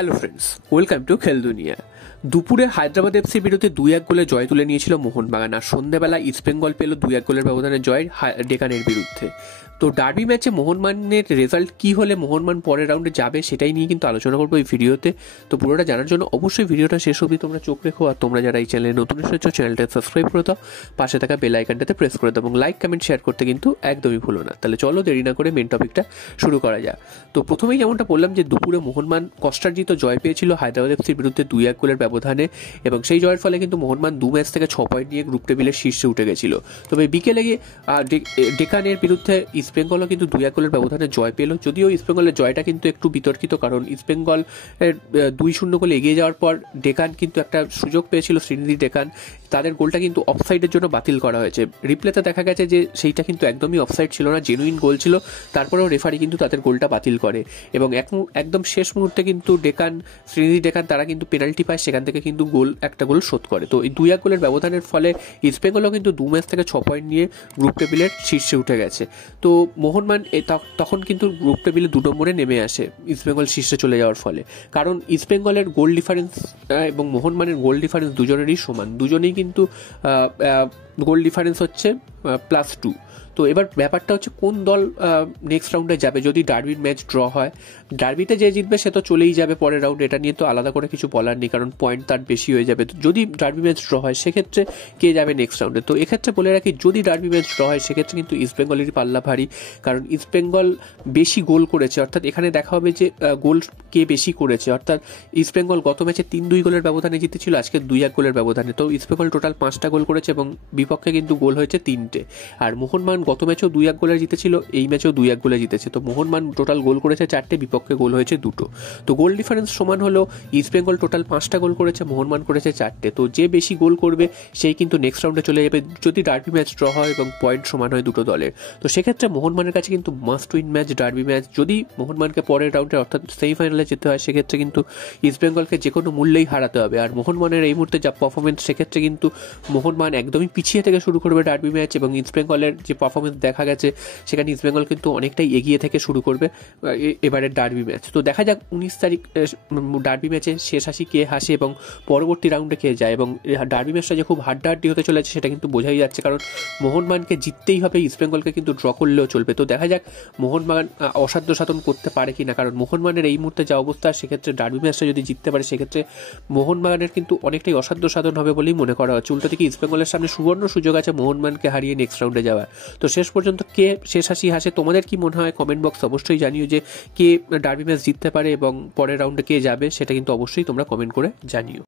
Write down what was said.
Hello friends, welcome to খেল দুনিয়া। দুপুরে হায়দ্রাবাদ এফসির বিরুদ্ধে 2-1 গোলে জয় তুলে নিয়েছিল মোহনবাগান, আর সন্ধ্যাবেলা ইস্টবেঙ্গল পেল 2-1 গোলের ব্যবধানে জয় ডেকানের বিরুদ্ধে। তো ডার্বি ম্যাচে মোহনবাগানের রেজাল্ট কি হলে মোহনবাগান পরের রাউন্ডে যাবে সেটাই নিয়ে কিন্তু আলোচনা করবো এই ভিডিওতে। তো পুরোটা জানার জন্য অবশ্যই ভিডিওটা শেষ অবধি তোমরা চোখ রেখো, আর তোমরা যারা এই চ্যানেলে নতুন এসেছো চ্যানেলটা সাবস্ক্রাইব করে দাও, পাশে থাকা বেল আইকনটাতে প্রেস করে দাও এবং লাইক কমেন্ট শেয়ার করতে কিন্তু একদমই ভুলো না। তাহলে চলো দেরি না করে মেন টপিকটা শুরু করা যাক। তো প্রথমেই যেমনটা বললাম যে দুপুরে মোহনবাগান কষ্টার্জিত জয় পেয়েছিল হায়দ্রাবাদ এফসির বিরুদ্ধে 2-1 গোলের ব্যবধানে, এবং সেই জয়ের ফলে কিন্তু মোহনবাগান 2 ম্যাচ থেকে 6 পয়েন্ট নিয়ে গ্রুপ টেবিলের শীর্ষে উঠে গেছিল। তবে বিকেলে গিয়ে ডেকানের বিরুদ্ধে ইস্টবেঙ্গলও কিন্তু 2-1 গোলের ব্যবধানে জয় পেল। যদিও ইস্টবেঙ্গলের জয়টা কিন্তু একটু বিতর্কিত, কারণ ইস্টবেঙ্গল 2-0 গোলে এগিয়ে যাওয়ার পর ডেকান কিন্তু একটা সুযোগ পেয়েছিল, শ্রীনিধি ডেকান, তাদের গোলটা কিন্তু অফসাইডের জন্য বাতিল করা হয়েছে। রিপ্লেতে দেখা গেছে যে সেইটা কিন্তু একদমই অফসাইড ছিল না, জেনুইন গোল ছিল, তারপরেও রেফারি কিন্তু তাদের গোলটা বাতিল করে এবং একদম শেষ মুহূর্তে কিন্তু ডেকান, শ্রীনিধি ডেকান তারা কিন্তু পেনাল্টি পায়, সেখান থেকে কিন্তু একটা গোল শোধ করে। তো এই 2-1 গোলের ব্যবধানের ফলে ইস্টবেঙ্গলও কিন্তু 2 ম্যাচ থেকে 6 পয়েন্ট নিয়ে গ্রুপ টেবিলের শীর্ষে উঠে গেছে। তো মোহনবাগান তখন কিন্তু গ্রুপ টেবিলে 2 নম্বরে নেমে আসে ইস্টবেঙ্গল শীর্ষে চলে যাওয়ার ফলে, কারণ ইস্টবেঙ্গলের গোল ডিফারেন্স এবং মোহনবাগানের গোল ডিফারেন্স দুজনেরই সমান, দুজনেই কিন্তু গোল ডিফারেন্স হচ্ছে +2। তো এবার ব্যাপারটা হচ্ছে কোন দল নেক্সট রাউন্ডে যাবে। যদি ডার্বির ম্যাচ ড্র হয়, ডার্বিতে যে জিতবে সে তো চলেই যাবে পরের রাউন্ডে, এটা নিয়ে তো আলাদা করে কিছু বলার নেই, কারণ পয়েন্ট তার বেশি হয়ে যাবে। যদি ডার্বি ম্যাচ ড্র হয় সেক্ষেত্রে কে যাবে নেক্সট রাউন্ডে। তো এক্ষেত্রে বলে রাখি, যদি ডার্বি ম্যাচ ড্র হয় সেক্ষেত্রে কিন্তু ইস্টবেঙ্গলেরই পাল্লা ভারী, কারণ ইস্টবেঙ্গল বেশি গোল করেছে, অর্থাৎ এখানে দেখা হবে যে গোল কে বেশি করেছে। অর্থাৎ ইস্টবেঙ্গল গত ম্যাচে 3-2 গোলের ব্যবধানে জিতেছিল, আজকে 2-1 গোলের ব্যবধানে। তো ইস্টবেঙ্গল টোটাল 5টা গোল করেছে এবং বিপক্ষে কিন্তু গোল হয়েছে 3টে। আর মোহনবাগান গত ম্যাচেও 2-1 গোলে জিতেছিল, এই ম্যাচেও 2-1 গোলে জিতেছে। তো মোহনবাগান টোটাল গোল করেছে 4টে, বিপক্ষে গোল হয়েছে 2টো। তো গোল ডিফারেন্স সমান হলো, ইস্টবেঙ্গল টোটাল 5টা গোল করেছে, মোহনবাগান করেছে 4টে। তো যে বেশি গোল করবে সেই কিন্তু নেক্সট রাউন্ডে চলে যাবে যদি ডার্বি ম্যাচ ড্র হয় এবং পয়েন্ট সমান হয় দুটো দলের। তো সেক্ষেত্রে মোহনবাগানের কাছে কিন্তু must win match derby match. যদি মোহনবাগানকে পরের রাউন্ডে অর্থাৎ সেমিফাইনালে যেতে হয় সেক্ষেত্রে কিন্তু ইস্টবেঙ্গলকে যে কোনো মূল্যেই হারাতে হবে। আর মোহনবাগানের এই মুহূর্তে যা পারফরমেন্স, সেক্ষেত্রে কিন্তু মোহনবাগান একদমই পিছিয়ে থেকে শুরু করবে ডার্বি ম্যাচ, এবং ইস্টবেঙ্গলের যে পারফরমেন্স দেখা গেছে সেখানে ইস্টবেঙ্গল কিন্তু অনেকটাই এগিয়ে থেকে শুরু করবে এবারের ডার্বি ম্যাচ। তো দেখা যাক 19 তারিখ ডার্বি ম্যাচে শেষ হাসি কে হাসে এবং পরবর্তী রাউন্ডে কে যায়। এবং ডার্বি ম্যাচটা যে খুব হাড্ডাহাড্ডি হতে চলেছে সেটা কিন্তু বোঝাই যাচ্ছে, কারণ মোহনবাগানকে জিততেই হবে, ইস্টবেঙ্গলকে কিন্তু ড্র করলেও চলবে। তো দেখা যাক মোহনবাগান অসাধ্য সাধন করতে পারে কিনা, কারণ মোহনবাগানের এই মুহূর্তে যা অবস্থা, সেক্ষেত্রে ডার্বি ম্যাচটা যদি জিততে পারে সেক্ষেত্রে মোহনবাগানের কিন্তু অনেকটাই অসাধ্য সাধন হবে বলেই মনে করা হচ্ছে। উল্টো দিকে ইস্টবেঙ্গলের সামনে সুবর্ণ সুযোগ আছে মোহনবাগানকে হারিয়ে নেক্সট রাউন্ডে যাওয়ার। তো শেষ পর্যন্ত কে শেষ হাসি হাসে, তোমাদের কি মনে হয় কমেন্ট বক্স অবশ্যই জানিও যে কে ডার্বি ম্যাচ জিততে পারে এবং পরের রাউন্ডে কে যাবে, সেটা কিন্তু অবশ্যই তোমরা কমেন্ট করে জানিও।